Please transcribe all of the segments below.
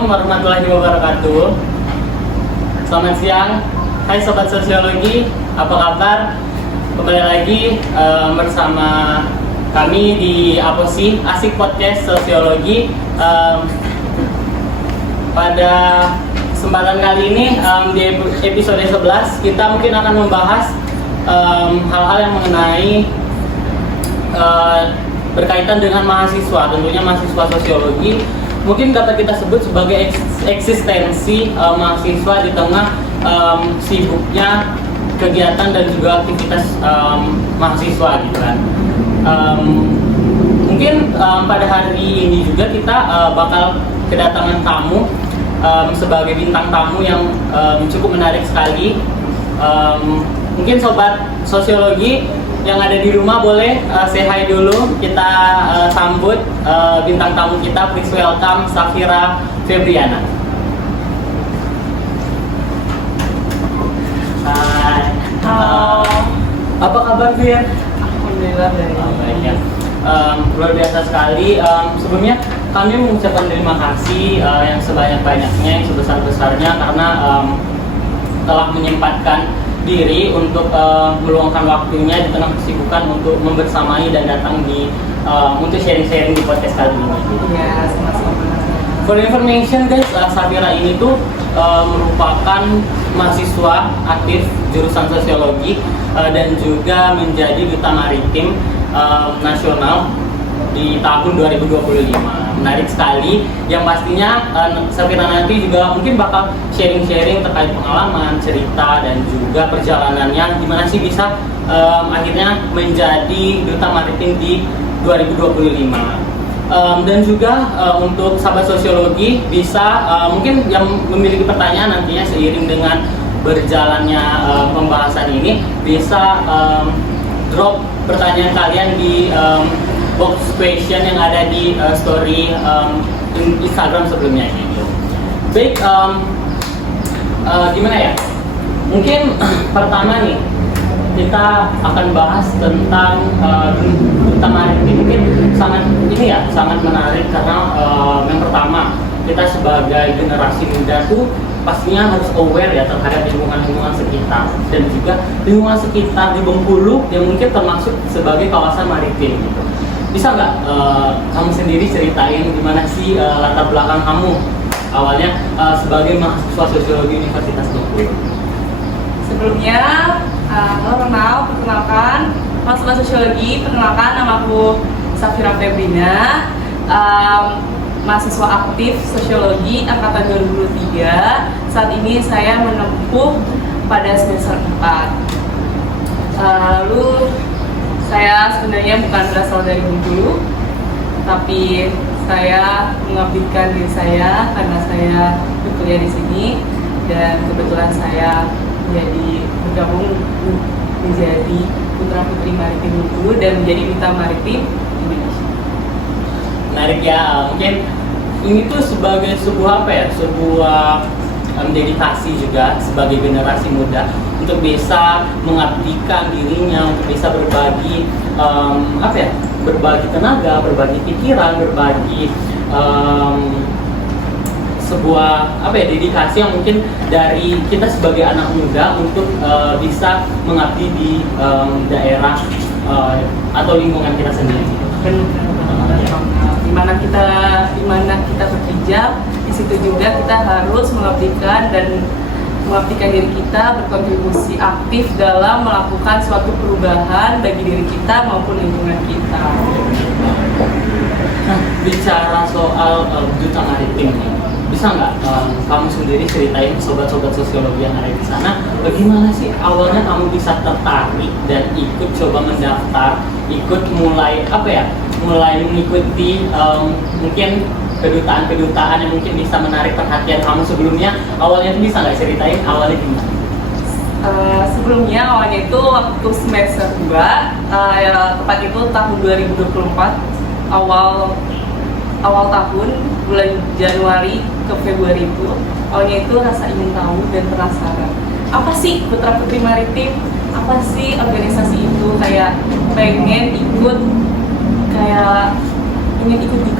Assalamualaikum warahmatullahi wabarakatuh. Selamat siang, hai Sobat Sosiologi, apa kabar? Kembali lagi bersama kami di Aposi, Asik Podcast Sosiologi. Pada kesempatan kali ini di episode 11 kita mungkin akan membahas hal-hal yang mengenai berkaitan dengan mahasiswa, tentunya mahasiswa sosiologi. Mungkin dapat kita sebut sebagai eksistensi mahasiswa di tengah sibuknya kegiatan dan juga aktivitas mahasiswa gitu kan. Mungkin pada hari ini juga kita bakal kedatangan tamu sebagai bintang tamu yang cukup menarik sekali. Mungkin sobat sosiologi yang ada di rumah boleh say hi dulu. Kita sambut bintang tamu kita. Please welcome Safira Febriana. Hai. Halo. Apa kabar Fir? Alhamdulillah baik. Baik ya. Luar biasa sekali. Sebelumnya kami mengucapkan terima kasih yang sebanyak-banyaknya, yang sebesar-besarnya karena telah menyempatkan diri untuk meluangkan waktunya di tengah kesibukan untuk membersamai dan datang di untuk sharing-sharing di podcast kali ini. Iya, sama-sama. For information guys, Safira ini tuh merupakan mahasiswa aktif jurusan sosiologi dan juga menjadi duta maritim nasional di tahun 2025. Menarik sekali, yang pastinya Safira nanti juga mungkin bakal sharing-sharing terkait pengalaman, cerita, dan juga perjalanannya gimana sih bisa akhirnya menjadi duta maritim di 2025. Dan juga untuk sahabat sosiologi bisa mungkin yang memiliki pertanyaan nantinya seiring dengan berjalannya pembahasan ini bisa drop pertanyaan kalian di box question yang ada di story Instagram sebelumnya gitu. Baik, gimana ya? Mungkin pertama nih kita akan bahas tentang duta maritim. Mungkin sangat menarik karena yang pertama kita sebagai generasi muda tuh pastinya harus aware ya terhadap lingkungan sekitar dan juga lingkungan sekitar di Bengkulu yang mungkin termasuk sebagai kawasan maritim gitu. Bisa nggak kamu sendiri ceritain gimana sih latar belakang kamu awalnya sebagai mahasiswa sosiologi Universitas Bengkulu? Sebelumnya, halo kenal, perkenalkan mahasiswa sosiologi, perkenalkan namaku Safira Febriana, mahasiswa aktif sosiologi angkatan 2023. Saat ini saya menempuh pada semester 4. Lalu saya sebenarnya bukan berasal dari Bengkulu, tapi saya mengabdikan diri saya karena saya berkuliah di sini dan kebetulan saya bergabung menjadi putra putri maritim Bengkulu dan menjadi duta maritim Indonesia. Menarik ya, mungkin ini tuh sebagai sebuah sebuah dedikasi juga sebagai generasi muda untuk bisa mengabdikan dirinya, untuk bisa berbagi berbagi tenaga, berbagi pikiran, berbagi sebuah dedikasi yang mungkin dari kita sebagai anak muda untuk bisa mengabdi di daerah atau lingkungan kita sendiri. Dimana kita bekerja, di situ juga kita harus mengabdikan diri kita, berkontribusi aktif dalam melakukan suatu perubahan bagi diri kita maupun lingkungan kita. Nah, bicara soal duta maritim, bisa nggak kamu sendiri ceritain sobat-sobat sosiologi yang ada di sana, bagaimana sih awalnya kamu bisa tertarik dan ikut coba mendaftar, ikut mulai mengikuti mungkin kedutaan yang mungkin bisa menarik perhatian kamu sebelumnya. Awalnya itu bisa nggak ceritain awalnya gimana? Sebelumnya awalnya itu waktu semester 2, tepat itu tahun 2024, awal tahun bulan Januari ke Februari itu awalnya itu rasa ingin tahu dan penasaran apa sih Putra Putri Maritim, apa sih organisasi itu, kayak pengen ikut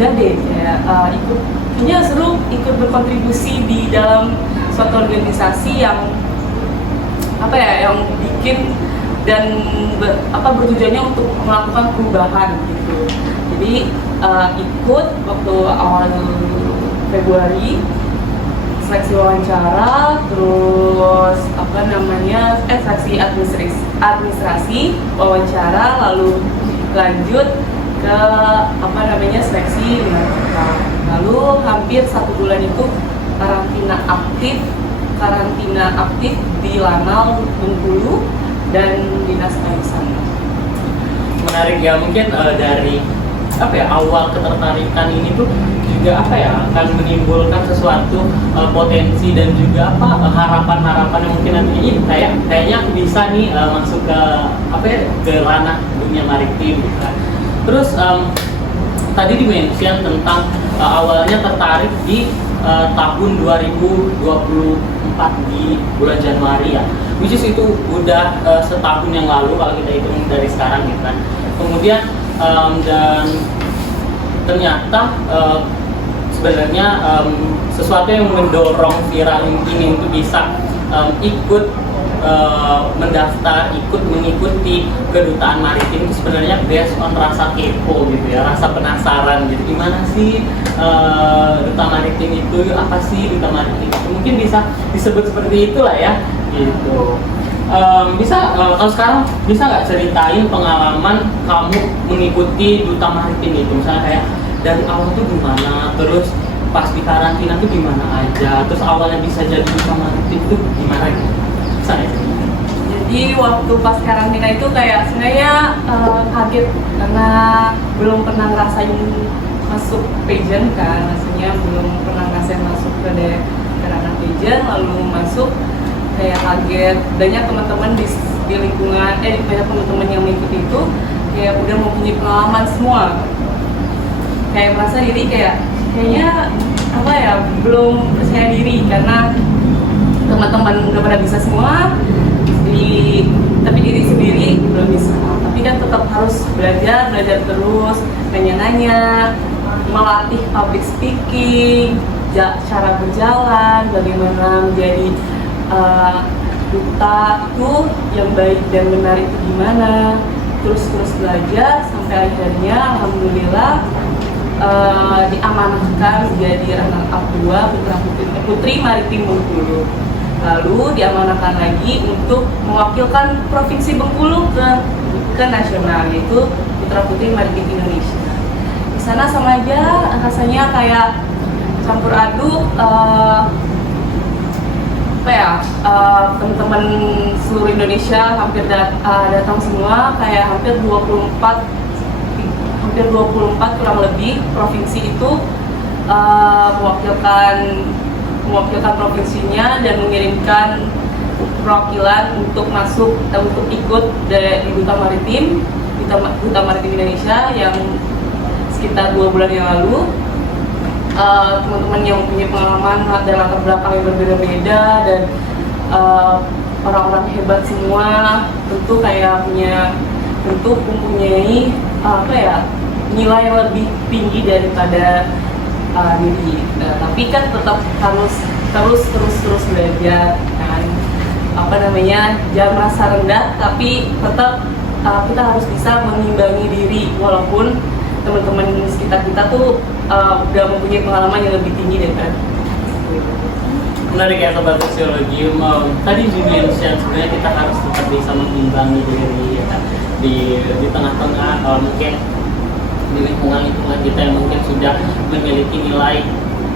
juga deh, kayak ikut kayaknya seru ikut berkontribusi di dalam suatu organisasi yang yang bikin dan bertujuannya untuk melakukan perubahan gitu. Jadi ikut waktu awal Februari seleksi wawancara, terus seleksi administrasi wawancara, lalu lanjut ke seleksi narkotika. Lalu hampir 1 bulan itu karantina aktif di Lanal Bengkulu dan Dinas Pariwisata. Menarik ya, mungkin dari awal ketertarikan ini tuh juga akan menimbulkan sesuatu potensi dan juga harapan-harapan yang mungkin nantinya kayaknya aku bisa nih masuk ke ke ranah dunia maritim gitu kan. Terus tadi di-mention tentang awalnya tertarik di tahun 2024 di bulan Januari ya, which is itu udah setahun yang lalu kalau kita hitung dari sekarang gitu kan. Kemudian dan ternyata sebenarnya sesuatu yang mendorong Vira ini untuk bisa ikut mendaftar, mengikuti kedutaan maritim itu sebenarnya based on rasa kepo gitu ya, rasa penasaran gitu. Gimana sih duta maritim itu, apa sih duta maritim itu? Mungkin bisa disebut seperti itulah ya gitu. Kalau sekarang bisa nggak ceritain pengalaman kamu mengikuti duta maritim itu, misalnya kayak dari awal tuh gimana, terus pas di karantina tuh gimana aja, terus awalnya bisa jadi duta maritim itu gimana gitu? Bisa ya? Jadi waktu pas karantina itu kayak sebenarnya kaget karena belum pernah ngerasain masuk pageant kan, maksudnya belum pernah ngerasain masuk ke ranah pageant, lalu masuk kayak kaget. Banyak teman-teman di lingkungan, banyak teman-teman yang mengikuti itu kayak udah mempunyai pengalaman semua. Kayak merasa diri kayaknya belum percaya diri karena teman-teman udah pada bisa semua, tapi diri sendiri belum bisa. Tapi kan tetap harus belajar terus, nanya-nanya, melatih public speaking, cara berjalan, bagaimana menjadi duta itu yang baik dan benar itu gimana, terus belajar sampai akhirnya alhamdulillah diamanahkan jadi runner-up 2 Putri Maritim Bengkulu. Lalu diamanahkan lagi untuk mewakilkan Provinsi Bengkulu ke nasional, yaitu Putra Putri Maritim Indonesia. Di sana sama aja rasanya kayak campur aduk. Teman-teman seluruh Indonesia hampir datang semua, kayak hampir 24 kurang lebih provinsi itu mewakilkan provinsinya dan mengirimkan perwakilan untuk ikut di Duta Maritim Indonesia yang sekitar 2 bulan yang lalu. Teman-teman yang punya pengalaman dan latar belakang yang berbeda-beda dan orang-orang hebat semua, tentu mempunyai nilai yang lebih tinggi daripada diri. Tapi kan tetap harus terus belajar kan, jangan merasa rendah, tapi tetap kita harus bisa mengimbangi diri walaupun teman-teman sekitar kita tuh udah mempunyai pengalaman yang lebih tinggi daripada. Menarik ya sobat sosiologi. Tadi di-mention sebenarnya kita harus tetap bisa mengimbangi diri ya kan? di tengah-tengah mungkin di lingkungan kita yang mungkin sudah memiliki nilai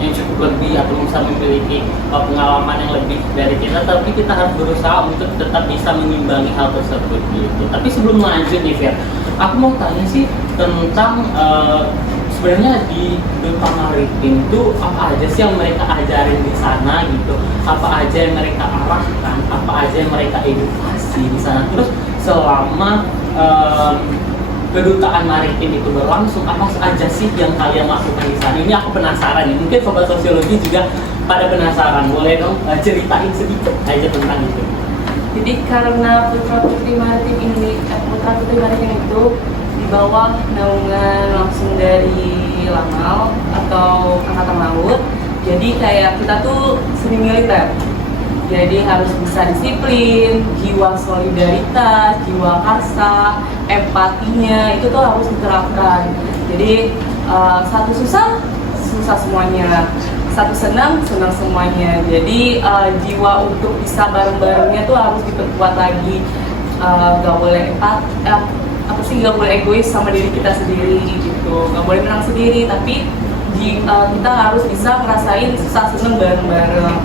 yang cukup lebih atau bisa memiliki pengalaman yang lebih dari kita, tapi kita harus berusaha untuk tetap bisa mengimbangi hal tersebut gitu. Tapi sebelum lanjut nih Fir, aku mau tanya sih tentang sebenarnya di duta maritim itu apa aja sih yang mereka ajarin di sana gitu, apa aja yang mereka arahkan, apa aja yang mereka edukasi di sana. Terus selama kedutaan maritim itu berlangsung, apa saja sih yang kalian lakukan di sana? Ini aku penasaran nih, mungkin sobat sosiologi juga pada penasaran. Boleh dong ceritain sedikit aja tentang itu. Jadi karena Putra Putri Maritim itu di bawah naungan langsung dari di Lamal atau Angkatan Laut. Jadi kayak kita tuh seni militer. Jadi harus bisa disiplin, jiwa solidaritas, jiwa karsa, empatinya itu tuh harus diterapkan. Jadi satu susah, susah semuanya. Satu senang, senang semuanya. Jadi jiwa untuk bisa bareng-barengnya tuh harus diperkuat lagi. Gak boleh gak boleh egois sama diri kita sendiri gitu. Gak boleh menang sendiri, tapi kita harus bisa ngerasain susah seneng bareng-bareng.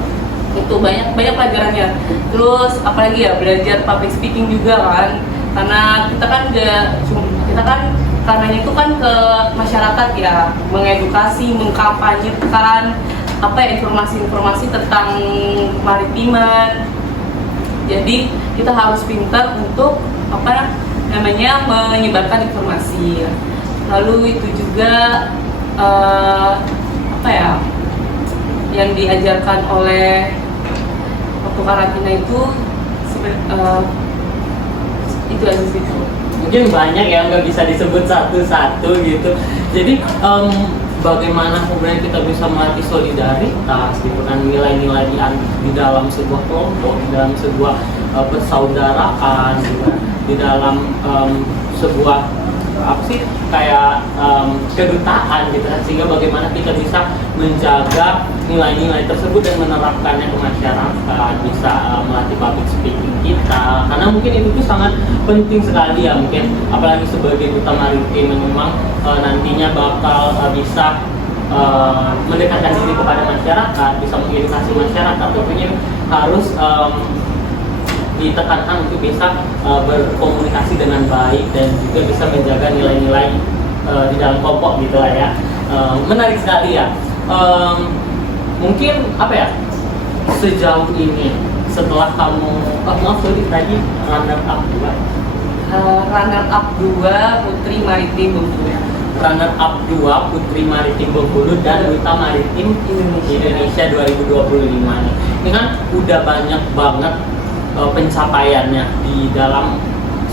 Itu banyak pelajarannya. Terus apalagi ya, belajar public speaking juga kan, karena kita kan karenanya itu kan ke masyarakat ya, mengedukasi, mengkampanyekan informasi-informasi tentang maritiman. Jadi kita harus pintar untuk menyebarkan informasi. Lalu itu juga yang diajarkan oleh waktu karantina itu aja sih. Mungkin banyak yang nggak bisa disebut satu-satu gitu. Jadi bagaimana kemudian kita bisa melatih solidaritas gitu kan, nilai-nilai di dalam sebuah kelompok, di dalam sebuah persaudaraan gitu kan, di dalam sebuah kedutaan gitu kan, sehingga bagaimana kita bisa menjaga nilai-nilai tersebut dan menerapkannya ke masyarakat, bisa melatih public speaking kita, karena mungkin itu tuh sangat penting sekali ya, mungkin apalagi sebagai duta maritim yang memang nantinya bakal bisa mendekatkan diri kepada masyarakat, bisa mengedukasi masyarakat, tentunya harus ditekankan untuk bisa berkomunikasi dengan baik dan juga bisa menjaga nilai-nilai di dalam kelompok gitu lah ya. Menarik sekali ya. Mungkin sejauh ini setelah kamu tadi runner up 2 Putri Maritim Bengkulu. Runner up 2 Putri Maritim Bengkulu dan Duta Maritim Indonesia 2025 nih. Ini kan udah banyak banget pencapaiannya di dalam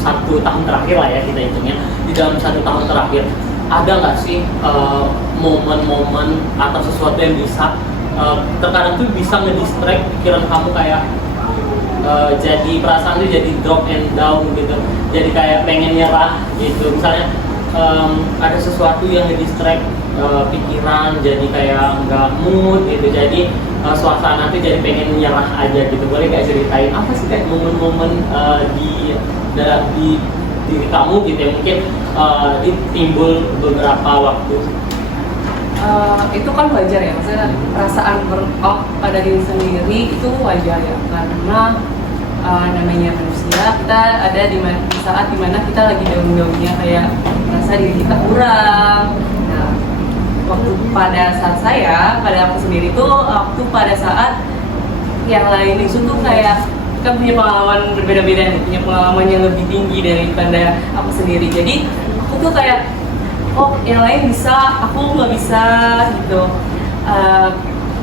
1 tahun terakhir lah ya, kita hitungnya di dalam 1 tahun terakhir. Ada nggak sih momen-momen atau sesuatu yang bisa terkadang tuh bisa ngedistract pikiran kamu, kayak jadi perasaan tuh jadi drop and down gitu, jadi kayak pengen nyerah gitu. Misalnya ada sesuatu yang ngedistract pikiran, jadi kayak nggak mood gitu, jadi suasana tuh jadi pengen nyerah aja gitu. Boleh kayak ceritain apa sih kayak momen-momen di diri kamu gitu ya, mungkin timbul beberapa waktu? Itu kan wajar ya, maksudnya perasaan burnout pada diri sendiri itu wajar ya, karena namanya manusia, kita ada di saat dimana kita lagi daun-daunnya, kayak merasa diri kita kurang. Nah, waktu pada aku sendiri tuh, waktu pada saat yang lain itu tuh kayak kan punya pengalaman berbeda-beda nih, punya pengalaman yang lebih tinggi daripada aku sendiri. Jadi aku tuh kayak, oh yang lain bisa, aku nggak bisa gitu.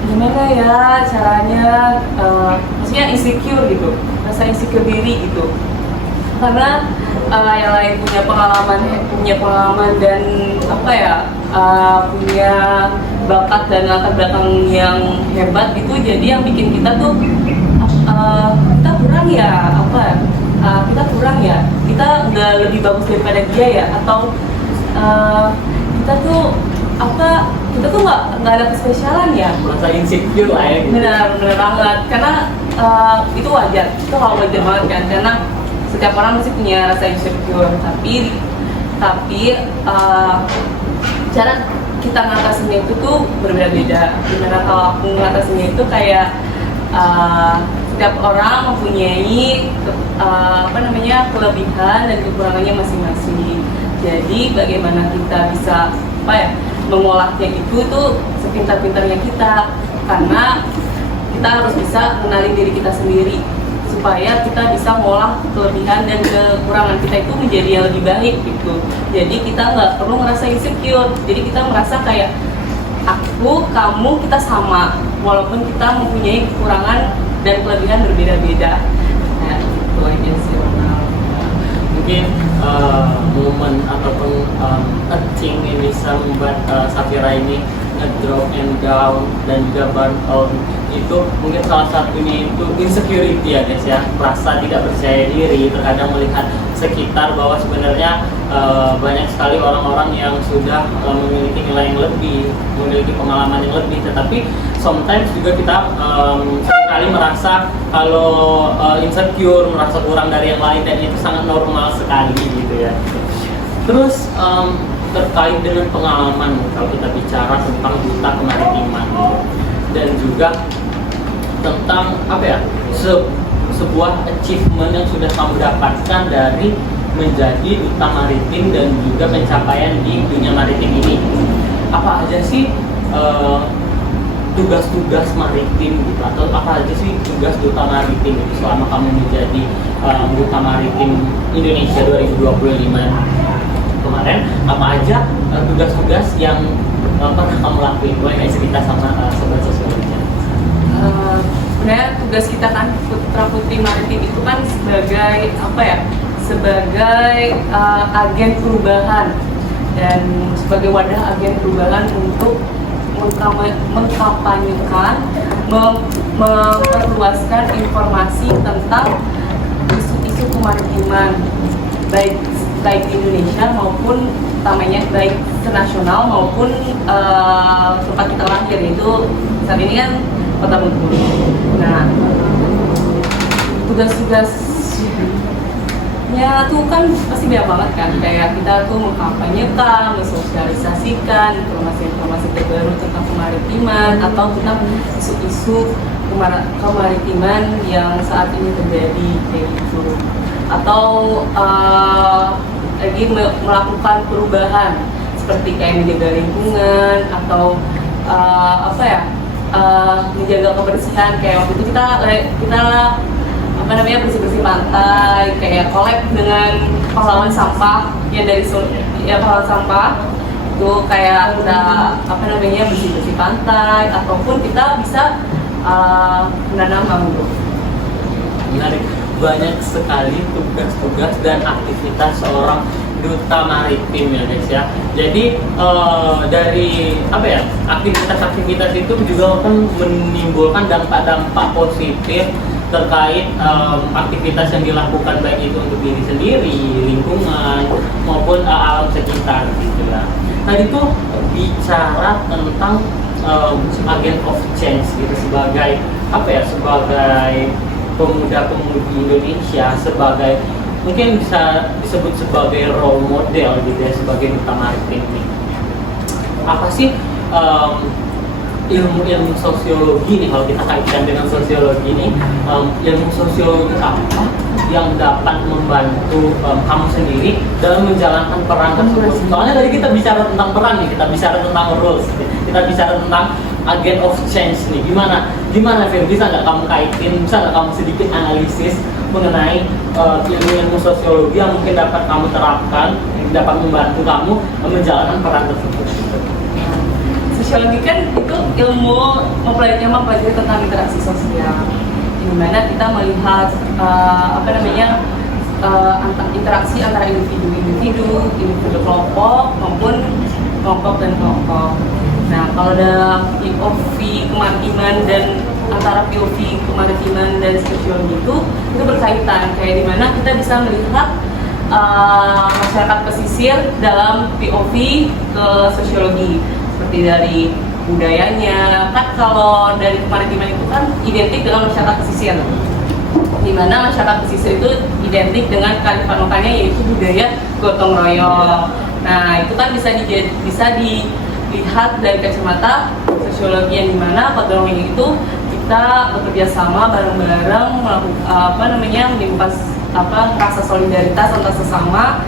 Gimana ya caranya? Maksudnya insecure gitu, rasa insecure diri gitu. Karena yang lain punya pengalaman dan punya bakat dan latar belakang yang hebat gitu. Jadi yang bikin kita tuh kita kurang ya, kita nggak lebih bagus daripada dia ya, atau kita tuh nggak ada kespesialan ya, merasa insecure lah ya gitu. benar banget, karena itu wajar, itu hal wajar banget kan, karena setiap orang pasti punya rasa insecure, tapi cara kita ngatasinnya itu tuh berbeda-beda. Dimana kalau aku ngatasinnya itu kayak setiap orang mempunyai kelebihan dan kekurangannya masing-masing. Jadi bagaimana kita bisa mengolahnya itu tuh sepintar-pintarnya kita, karena kita harus bisa mengenali diri kita sendiri supaya kita bisa mengolah kelebihan dan kekurangan kita itu menjadi yang lebih baik gitu. Jadi kita nggak perlu ngerasa insecure, jadi kita merasa kayak aku, kamu, kita sama walaupun kita mempunyai kekurangan dan kelebihan berbeda-beda. Nah, itu aja sih. mungkin momen ataupun a thing yang bisa membuat Safira ini ngedrop and down dan juga burn out itu mungkin salah satunya itu insecurity ya guys ya, merasa tidak percaya diri, terkadang melihat sekitar bahwa sebenarnya banyak sekali orang-orang yang sudah memiliki nilai yang lebih, memiliki pengalaman yang lebih, tetapi sometimes juga kita sekali merasa kalau insecure, merasa kurang dari yang lain, dan itu sangat normal sekali gitu ya. Terus terkait dengan pengalaman, kalau kita bicara tentang duta kemaritiman dan juga tentang apa ya, sebuah achievement yang sudah kamu dapatkan dari menjadi duta maritim dan juga pencapaian di dunia maritim ini, apa aja sih tugas-tugas maritim gitu, atau apa aja sih tugas duta maritim gitu, selama kamu menjadi duta maritim Indonesia 2025 kemarin, apa aja tugas-tugas yang pernah kamu lakuin? Boleh nggak cerita sama sobat sosiolognya? Sebenarnya tugas kita kan Putra Putri Maritim itu kan sebagai apa ya? Sebagai agen perubahan dan sebagai wadah agen perubahan untuk mengkampanyekan, memperluaskan informasi tentang isu-isu kemaritiman, baik di Indonesia maupun utamanya baik senasional maupun tempat kita lahir, yaitu saat ini kan Kota Bengkulu. Nah, tugas-tugasnya tuh kan pasti banyak banget kan, kayak kita tuh mengkampanyekan, mensosialisasikan informasi-informasi terbaru tentang kemaritiman atau tentang isu-isu kemaritiman yang saat ini terjadi kayak gitu, atau lagi melakukan perubahan seperti kayak menjaga lingkungan atau menjaga kebersihan. Kayak waktu itu kita bersih-bersih pantai, kayak collab dengan pahlawan sampah yang dari pahlawan sampah itu, kayak kita bersih-bersih pantai, ataupun kita bisa menanam mangrove. Menarik, banyak sekali tugas-tugas dan aktivitas seorang duta maritim ya guys ya. Jadi dari aktivitas-aktivitas itu juga akan menimbulkan dampak-dampak positif terkait aktivitas yang dilakukan, baik itu untuk diri sendiri, lingkungan maupun alam sekitar gitu ya. Tadi tuh bicara tentang agent of change gitu, sebagai sebagai pemuda-pemudi Indonesia, sebagai mungkin bisa disebut sebagai role model gitu ya, sebagai duta maritim ini. Apa sih ilmu sosiologi nih, kalau kita kaitkan dengan sosiologi ini, ilmu sosiologi apa yang dapat membantu kamu sendiri dalam menjalankan peran tersebut? Soalnya tadi kita bicara tentang peran nih, kita bicara tentang rules, kita bicara tentang agent of change nih. Gimana Fir, bisa nggak kamu kaitin, bisa nggak kamu sedikit analisis mengenai ilmu sosiologi yang mungkin dapat kamu terapkan, yang dapat membantu kamu menjalankan peran tersebut? Sosiologi kan itu ilmu mempelajari tentang interaksi sosial, di mana kita melihat interaksi antara individu kelompok maupun kelompok dan kelompok. Nah, kalau ada POV kemaritiman dan antara POV kemaritiman dan sosiologi itu berkaitan, kayak di mana kita bisa melihat masyarakat pesisir dalam POV ke sosiologi, seperti dari budayanya. Kan kalau dari kemaritiman itu kan identik dengan masyarakat pesisir, di mana masyarakat pesisir itu identik dengan kearifan lokalnya, yaitu budaya gotong royong. Nah, itu kan bisa dilihat dari kacamata sosiologi, yang dimana gotong royong itu kita bekerja sama bareng-bareng menimbulkan rasa solidaritas antar sesama,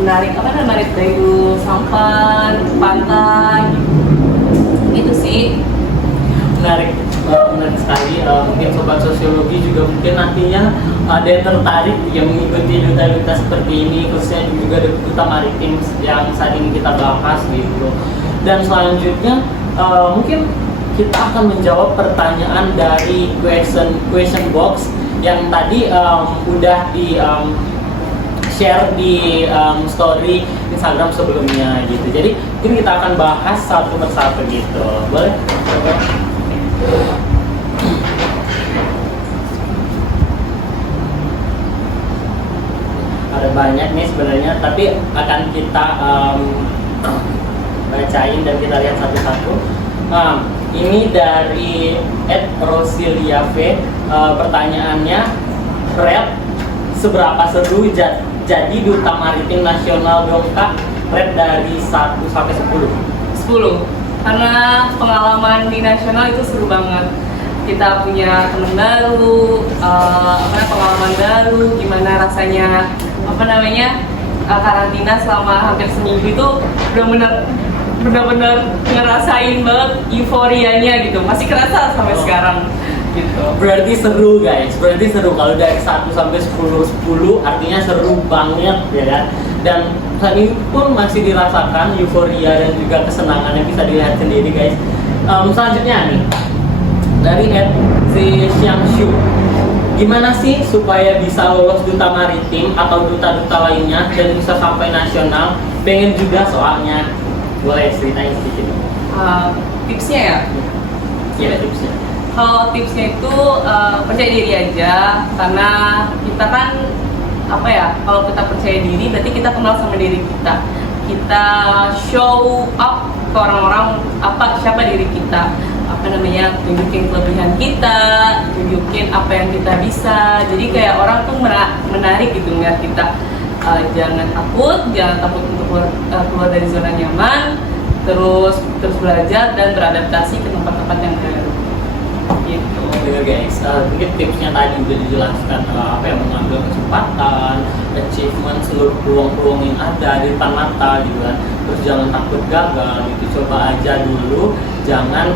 menarik dayu sampan pantai gitu sih. Menarik sekali. Mungkin sobat sosiologi juga mungkin nantinya ada yang tertarik yang mengikuti duta-duta seperti ini, khususnya juga duta maritim yang saat ini kita bahas gitu. Dan selanjutnya mungkin kita akan menjawab pertanyaan dari question box yang tadi udah di share di story Instagram sebelumnya gitu. Jadi ini kita akan bahas satu persatu gitu. Boleh? Ada banyak nih sebenarnya, tapi akan kita bacain dan kita lihat satu-satu. Ini dari @Rosiliave, pertanyaannya, Red, seberapa seru jadi Duta Maritim Nasional Dongka? Red dari 1 sampai 10. 10. Karena pengalaman di nasional itu seru banget. Kita punya teman baru, pengalaman baru, gimana rasanya karantina selama hampir seminggu itu benar-benar ngerasain banget euforianya gitu, masih kerasa sampai sekarang gitu. Berarti seru guys, berarti seru. Kalau dari 1 sampai 10 artinya seru banget ya kan. Dan saat ini pun masih dirasakan euforia dan juga kesenangan yang bisa dilihat sendiri guys. Selanjutnya nih dari @Xiangshu, gimana sih supaya bisa lolos duta maritim atau duta-duta lainnya dan bisa sampai nasional? Pengen juga soalnya. Boleh ceritain sedikit? Tipsnya ya? Iya, tipsnya. Kalau tipsnya itu percaya diri aja, karena kita kan kalau kita percaya diri berarti kita kenal sama diri kita. Kita show up ke orang-orang siapa diri kita, tunjukin kelebihan kita, tunjukin apa yang kita bisa. Jadi kayak orang tuh menarik gitu ngeliat kita. Jangan takut untuk keluar dari zona nyaman, terus belajar dan beradaptasi ke tempat-tempat yang baru. Gitu. Bener guys, mungkin tipsnya tadi udah dijelaskan mengambil kesempatan, achievement seluruh peluang-peluang yang ada di depan mata gitu kan. Terus jangan takut gagal gitu, coba aja dulu, jangan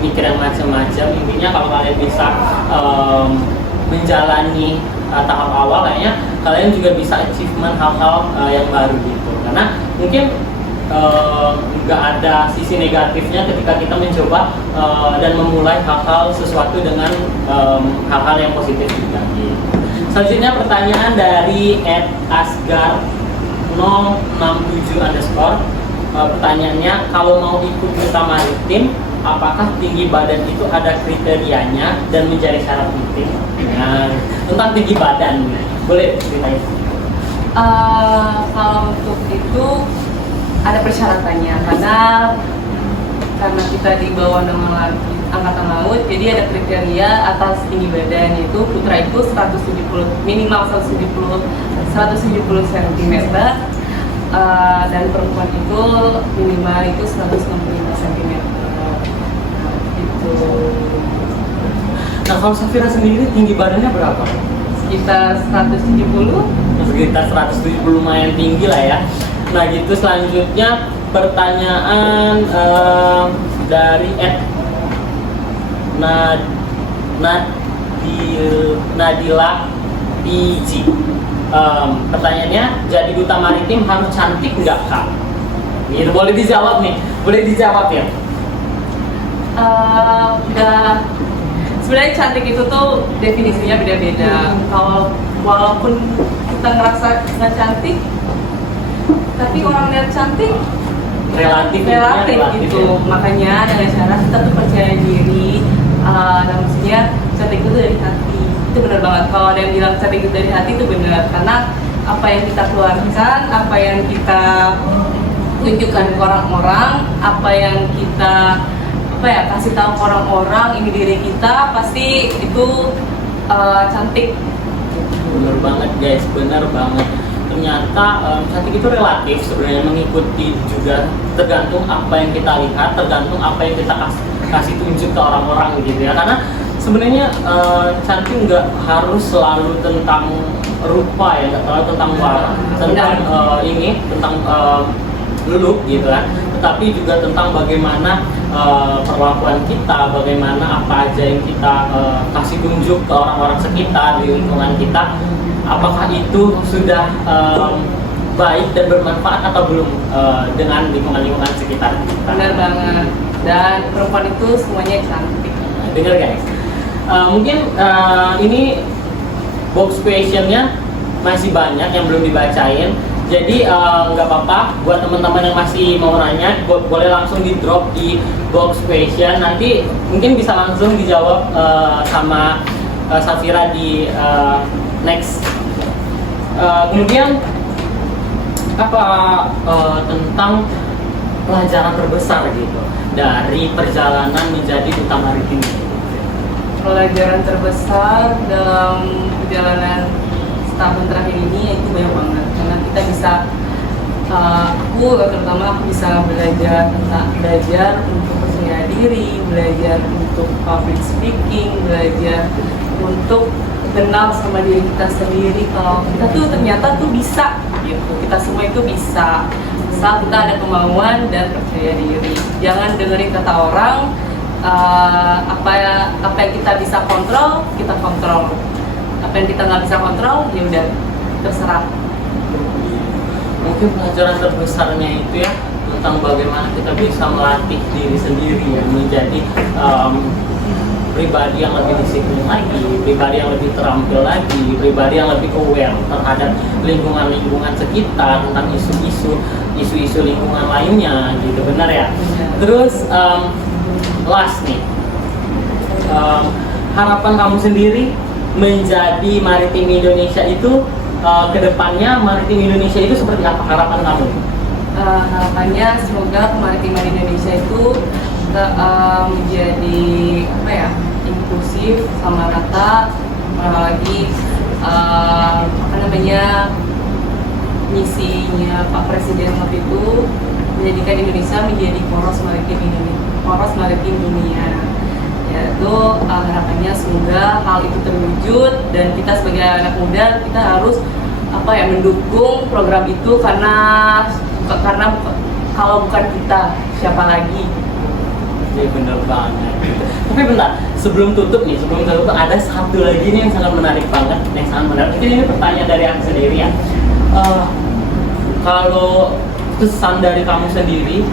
mikir yang macam-macam. Intinya kalau kalian bisa menjalani tahap awal, kayaknya kalian juga bisa achievement hal-hal yang baru gitu. Karena mungkin nggak ada sisi negatifnya ketika kita mencoba dan memulai hal-hal sesuatu dengan hal-hal yang positif juga gitu. Selanjutnya pertanyaan dari @asgar 067_. Pertanyaannya, kalau mau ikut duta maritim, apakah tinggi badan itu ada kriterianya dan menjadi syarat penting? Nah, tentang tinggi badan, boleh ceritain? Kalau untuk itu ada persyaratannya, karena kita di bawah nama angkatan laut, jadi ada kriteria atas tinggi badan, yaitu putra itu minimal 170 cm, dan perempuan itu minimal itu 165 cm. Gitu. Nah, kalau Safira sendiri tinggi badannya berapa? Sekitar 170. Sekitar 170, lumayan tinggi lah ya. Nah gitu, selanjutnya pertanyaan dari Nadila PG. Pertanyaannya, jadi duta maritim harus cantik nggak kak? Gitu, boleh dijawab nih, boleh dijawab ya. Sebenarnya cantik itu tuh definisinya beda-beda. Kalau walaupun kita ngerasa nggak cantik, tapi orang lihat cantik relatif gitu ya. Makanya dengan cara kita tuh percaya diri, dan maksudnya cantik itu dari hati. Itu benar banget. Kalau ada yang bilang cantik itu dari hati, itu benar, karena apa yang kita keluarkan, apa yang kita tunjukkan ke orang-orang, apa yang kita kasih tahu ke orang-orang, ini diri kita, pasti itu cantik. Bener banget guys, bener banget. Ternyata cantik itu relatif sebenarnya, mengikuti juga tergantung apa yang kita lihat, tergantung apa yang kita kasih tunjuk ke orang-orang gitu ya. Karena sebenarnya cantik nggak harus selalu tentang rupa ya, nggak selalu tentang tentang look gitu kan, tetapi juga tentang bagaimana perlakuan kita, bagaimana apa aja yang kita kasih tunjuk ke orang-orang sekitar di lingkungan kita, apakah itu sudah baik dan bermanfaat atau belum dengan lingkungan sekitar kita. Benar banget. dan perempuan itu semuanya cantik. Dengar guys, mungkin ini box questionnya masih banyak yang belum dibacain. Jadi nggak apa-apa buat teman-teman yang masih mau nanya, boleh langsung di drop di box question. Nanti mungkin bisa langsung dijawab sama Safira di next. Kemudian apa tentang pelajaran terbesar gitu dari perjalanan menjadi duta maritim? Pelajaran terbesar dalam perjalanan setahun terakhir ini itu banyak banget, karena kita bisa terutama aku bisa belajar untuk percaya diri, belajar untuk public speaking, belajar untuk kenal sama diri kita sendiri, kalau kita tuh ternyata tuh bisa gitu, kita semua itu bisa asal kita ada kemauan dan percaya diri. Jangan dengerin kata orang, apa yang kita bisa kontrol, kita kontrol. Apa yang kita nggak bisa kontrol, ya udah terserah. Mungkin pelajaran terbesarnya itu ya tentang bagaimana kita bisa melatih diri sendiri ya menjadi pribadi yang lebih disiplin lagi, pribadi yang lebih terampil lagi, pribadi yang lebih aware terhadap lingkungan sekitar, tentang isu-isu lingkungan lainnya gitu, benar ya? Terus last nih, harapan kamu sendiri menjadi maritim Indonesia itu kedepannya maritim Indonesia itu seperti apa harapan kamu? Harapannya semoga kemaritiman Indonesia itu menjadi apa ya, inklusif, sama rata, apalagi misinya Pak Presiden waktu itu menjadikan Indonesia menjadi poros maritim dunia. Yaitu harapannya semoga hal itu terwujud, dan kita sebagai anak muda kita harus mendukung program itu, karena kalau bukan kita siapa lagi? Iya bener banget. Tapi bentar, sebelum tutup ada satu lagi nih yang sangat menarik banget, Ini pertanyaan dari aku sendiri ya. Kalau pesan dari kamu sendiri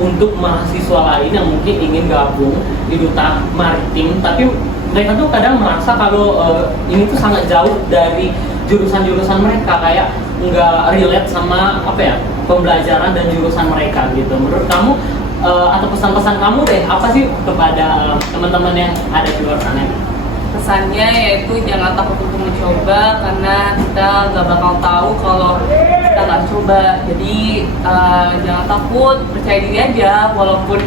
untuk mahasiswa lain yang mungkin ingin gabung di duta maritim, tapi mereka tuh kadang merasa kalau ini tuh sangat jauh dari jurusan-jurusan mereka, kayak nggak relate sama pembelajaran dan jurusan mereka gitu. Menurut kamu atau pesan-pesan kamu deh apa sih kepada teman-teman yang ada di luar sana? Pesannya yaitu jangan takut untuk mencoba, karena kita nggak bakal tahu kalau kita nggak coba. Jadi jangan takut, percaya diri aja, walaupun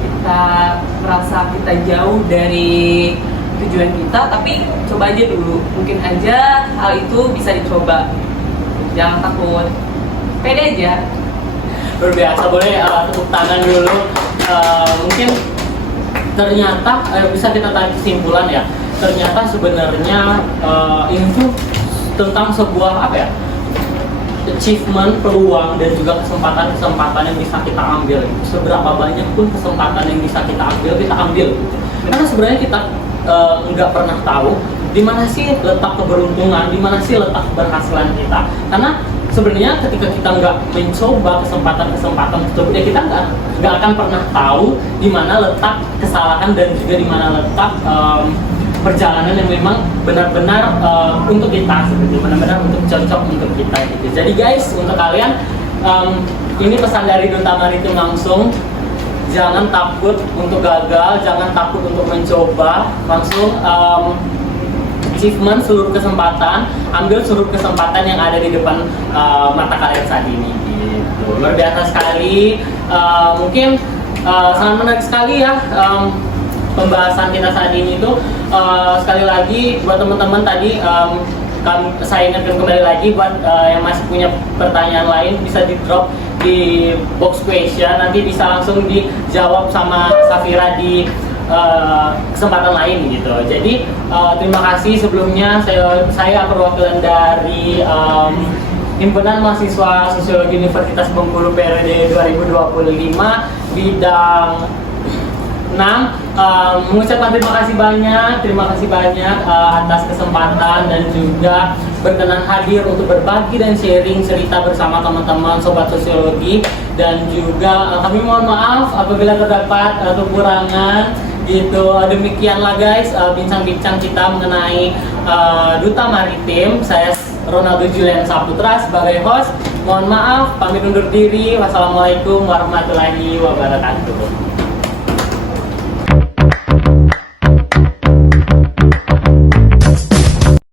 kita merasa kita jauh dari tujuan kita, tapi coba aja dulu, mungkin aja hal itu bisa dicoba. Jangan takut, pede aja. Luar biasa, boleh tepuk tangan dulu. Mungkin ternyata bisa kita tarik kesimpulan ya, ternyata sebenarnya ini tuh tentang sebuah achievement, peluang, dan juga kesempatan yang bisa kita ambil. Seberapa banyak pun kesempatan yang bisa kita ambil. Karena sebenarnya kita nggak pernah tahu di mana sih letak keberuntungan, di mana sih letak keberhasilan kita. Karena sebenarnya ketika kita nggak mencoba kesempatan tersebut, ya kita nggak akan pernah tahu di mana letak kesalahan dan juga di mana letak perjalanan yang memang benar-benar untuk kita, benar-benar untuk cocok untuk kita gitu. Jadi guys, untuk kalian ini pesan dari Duta Maritim langsung, jangan takut untuk gagal, jangan takut untuk mencoba, langsung achievement seluruh kesempatan, ambil seluruh kesempatan yang ada di depan mata kalian saat ini gitu. Luar biasa sekali, mungkin sangat menarik sekali ya pembahasan kita saat ini itu. Sekali lagi buat teman-teman tadi, saya ingatkan kembali lagi buat yang masih punya pertanyaan lain, bisa di drop di box question, nanti bisa langsung dijawab sama Safira di kesempatan lain gitu. Jadi terima kasih sebelumnya, saya perwakilan dari Himpunan Mahasiswa Sosiologi Universitas Bengkulu periode 2025 bidang Mengucapkan terima kasih banyak atas kesempatan dan juga berkenan hadir untuk berbagi dan sharing cerita bersama teman-teman Sobat Sosiologi, dan juga kami mohon maaf apabila terdapat kekurangan gitu. Demikianlah guys bincang-bincang kita mengenai Duta Maritim. Saya Ronaldo Julian Saputra sebagai host. Mohon maaf, pamit undur diri. Wassalamualaikum warahmatullahi wabarakatuh.